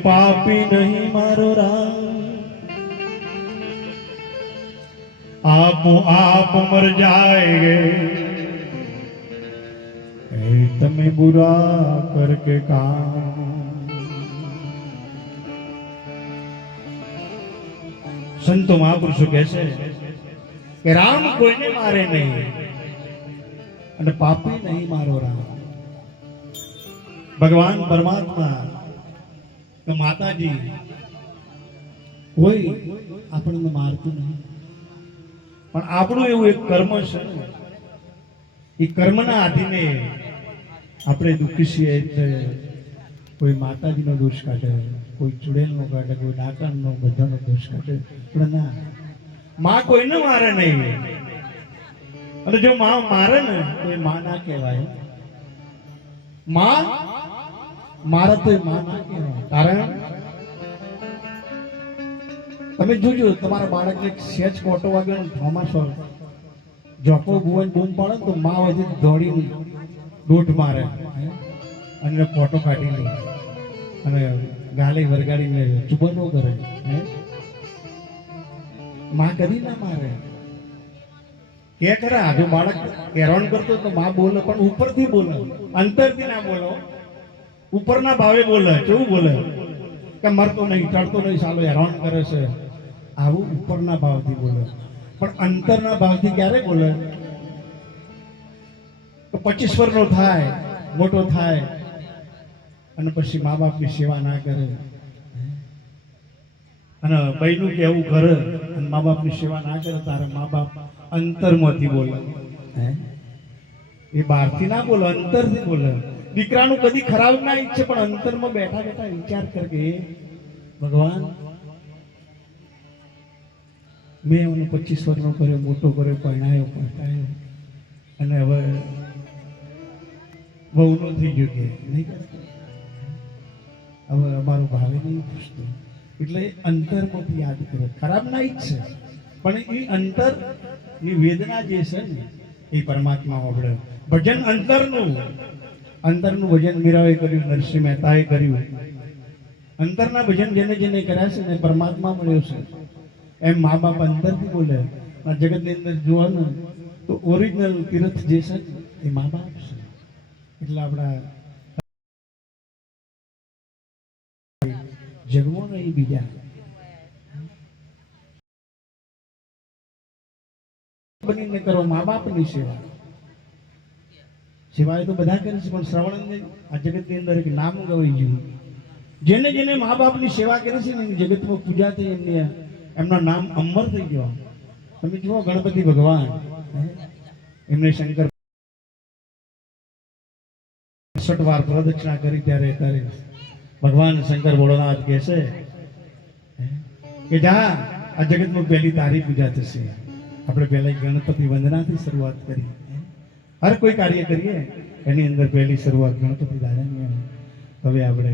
पापी नहीं मारो राम, आप मर जाएंगे तमें बुरा करके काम। संतो महापुरुषो कहसे कि राम कोઈને मारे नहीं અને પાપી નહીં મારો રામ। ભગવાન પરમાત્મા કે માતાજી કોઈ આપણને મારતું નહીં, પણ આપણું એવું એક કર્મ છે, એ કર્મના આધીને આપણે દુઃખી છીએ એટલે કોઈ માતાજીનો દોષ કાઢે, કોઈ ચુડેલનો કાઢે, કોઈ ડાકણનો, બધાનો દોષ કાઢે, પણ ના, માં કોઈને મારે નહીં। અને જો માં મારે ને તો એ માં ના કહેવાય, માં મારે તો એ માં ના કહેવાય। કારણ તમે જોજો તમારા બાળકને સેજ કોટો વાગ્યો ને થોમાસ જોકો ભુવન બૂમ પાડે તો માં વચ્ચે દોડીને દોઢ મારે અને ફોટો કાઢી લે અને ગાલે વરગાડીને ચુબનો કરે। માં કદી ના મારે કે ખરા, જો બાળક હેરાન કરતો તો માં બોલે, પણ ઉપરથી બોલે, અંતરથી ના બોલો, ઉપરના ભાવે બોલે। કેવું બોલે કે મરતો નહીં, ટળતો નહીં, સાલો હેરાન કરે છે, આવું ઉપરના ભાવથી બોલે। પણ અંતરના ભાવથી ક્યારે બોલે તો 25 વર્ષનો થાય, મોટો થાય અને પછી મા બાપની સેવા ના કરે અને બૈનું કે એવું કરે અને મા બાપની સેવા ના કરે, તારા મા બાપ અંતરમાંથી બોલે, એ બહારથી ના બોલે, અંતરથી બોલે। દીકરાનું કદી ખરાબ ના ઈચ્છે, પણ અંતરમાં બેઠા બેઠા વિચાર કર કે ભગવાન મેં એમને 25 વર્ષનો કર્યો, મોટો કર્યો, પરણાયો, પટાયો અને હવે બહુનો થઈ ગયો કે નહીં કરતો, હવે અમારો ભાવે નહીં પૂછતો, એટલે અંતરમાંથી યાદ કરો। ખરાબ ના ઈચ્છે, પણ એ અંતરની વેદના જે છે ને એ પરમાત્મા આપણે ભજન અંતરનું ભજન મીરાએ કર્યું, નરસિંહ મહેતાએ કર્યું। અંતરના ભજન જેને જેને કર્યા છે ને પરમાત્મા મળ્યો છે। એમ મા બાપ અંતરથી બોલે, જગતની અંદર જોવા ને તો ઓરિજિનલ તીર્થ જે છે એ મા બાપ છે। એટલે આપણા જન્મો નહીં બીજા, બનીને કરો મા બાપની સેવા। સેવાય તો બધા કરે છે, પણ શ્રવણ આ જગતની અંદર એક નામ ગવાઈ ગયું। જેને જેને મા બાપની સેવા કરી છે ને એની જગતમાં પૂજા થઈ, એમના નામ અમર થઈ ગયો। તમે જુઓ ગણપતિ ભગવાન, એમને શંકર 68 વાર પ્રદક્ષિણા કરી ત્યારે ભગવાન શંકર ભોળાનાથ કહે છે કે જા આ જગતમાં પહેલી તારી પૂજા થશે। આપણે પહેલા ગણપતિ વંદનાથી શરૂઆત કરી, હર કોઈ કાર્ય કરીએ એની અંદર પહેલી શરૂઆત ગણપતિ દાદાની। હવે આપણે